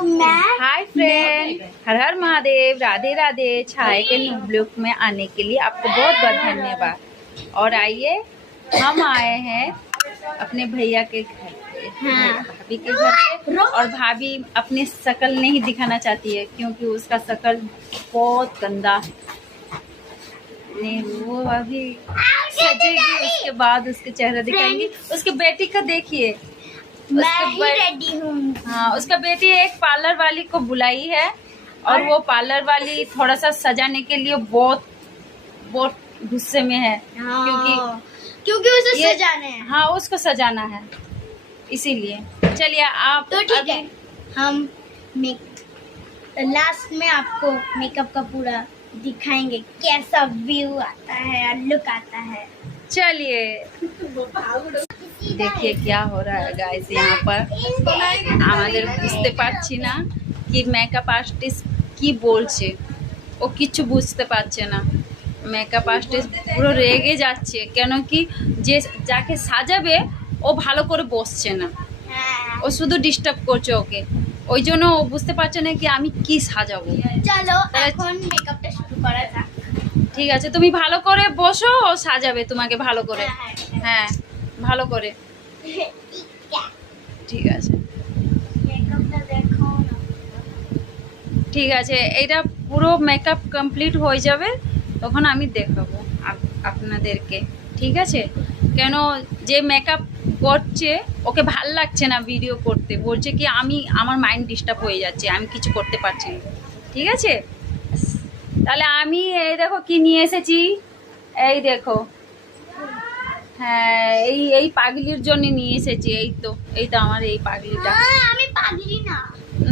Hi friend, हर हर महादेव, राधे राधे। छाया के new blog में आने के लिए आपको बहुत बहुत धन्यवाद। और आइए, हम आए हैं अपने भैया के घर पे, भाभी के घर पे। और भाभी अपनी शक्ल नहीं दिखाना चाहती है क्योंकि उसका शक्ल बहुत गंदा है। नहीं, वो अभी सजेगी, उसके बाद उसके चेहरा दिखाएंगे। उसके बेटी का देखिए, मैं ही रेडी हूँ। हाँ, उसका बेटी एक पार्लर वाली को बुलाई है और वो पार्लर वाली थोड़ा सा सजाने के लिए बहुत बहुत गुस्से में है। क्योंकि उसे सजाना है। हाँ, उसको सजाना है, इसीलिए। चलिए आप तो ठीक है, हम लास्ट में आपको मेकअप का पूरा दिखाएंगे, कैसा व्यू आता है, लुक आता है। चलिए देखिए क्या हो रहा है गाइस यहाँ पर। আমাদের বুঝতে পারছি না কি মেকআপ আর্টিস্ট কি বলছে, ও কিছু বুঝতে পারছে না। মেকআপ আর্টিস্ট পুরো রেগে যাচ্ছে, কেন কি যে যাকে সাজাবে ও ভালো করে বসছে না, ও শুধু ডিস্টার্ব করছে ওকে। ওই জন্য ও বুঝতে পারছে না কি আমি কি সাজাবো। চলো এখন মেকআপটা শুরু করা যাক। ঠিক আছে, তুমি ভালো করে বসো, ও সাজাবে তোমাকে ভালো করে। হ্যাঁ, ভালো করে। ঠিক আছে, ঠিক আছে, এটা পুরো মেকআপ কমপ্লিট হয়ে যাবে তখন আমি দেখাবো আপনাদেরকে। ঠিক আছে, কেন যে মেকআপ করছে ওকে ভাল লাগছে না ভিডিও করতে, বলছে কি আমার মাইন্ড ডিস্টার্ব হয়ে যাচ্ছে, আমি কিছু করতে পারছি না। ঠিক আছে, তাহলে আমি এই দেখো কি নিয়ে এসেছি, এই দেখো। হ্যাঁ, এই পাগলির জন্য নিয়ে এসেছি। এই তো আমার এই পাগলিটা। আমি পাগলি না।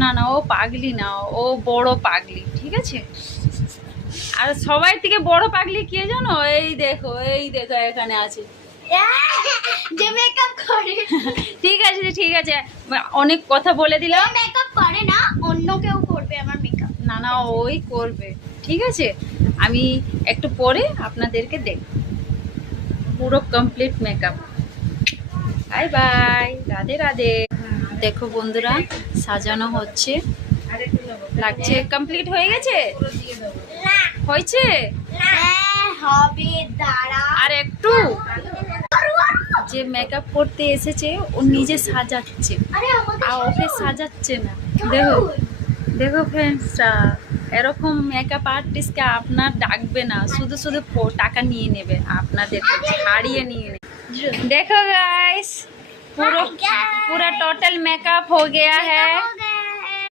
না না, ও পাগলি না, ও বড় পাগলি। ঠিক আছে, আর সবাই থেকে বড় পাগলি কে জানো? এই দেখো এখানে আছে, যে মেকআপ করে। ঠিক আছে ঠিক আছে, অনেক কথা বলে দিলাম। মেকআপ করে না, অন্য কেউ করবে আমার মেকআপ। না না, ওই করবে। ঠিক আছে, আমি একটু পরে আপনাদেরকে দেখ পুরো complete makeup. Bye bye, Radhe Radhe. দেখো বন্ধুরা, সাজানো হচ্ছে, লাগছে কমপ্লিট হয়ে গেছে, হয়েছে হবে, দাঁড়া আর একটু। যে মেকআপ করতে এসেছে ও নিজে সাজাচ্ছে আর ওকে সাজাচ্ছে না। দেখো ফ্রেন্ডসরা, এরকম মেকআপ আর্টিস্টকে আপনার ডাকবে না, শুধু শুধু টাকা নিয়ে নেবে, আপনাদেরকে ছাড়িয়ে নিয়ে নেবে। देखो गाइस, पूरा टोटल मेकअप हो गया है।